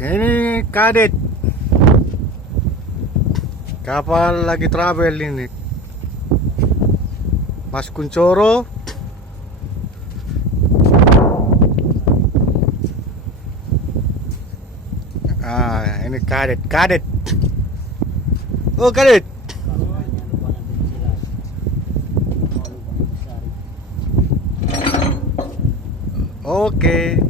Ini kadet. Kapal lagi travel ini. Mas Kuncoro. Ini kadet. Oh, kadet. Oke.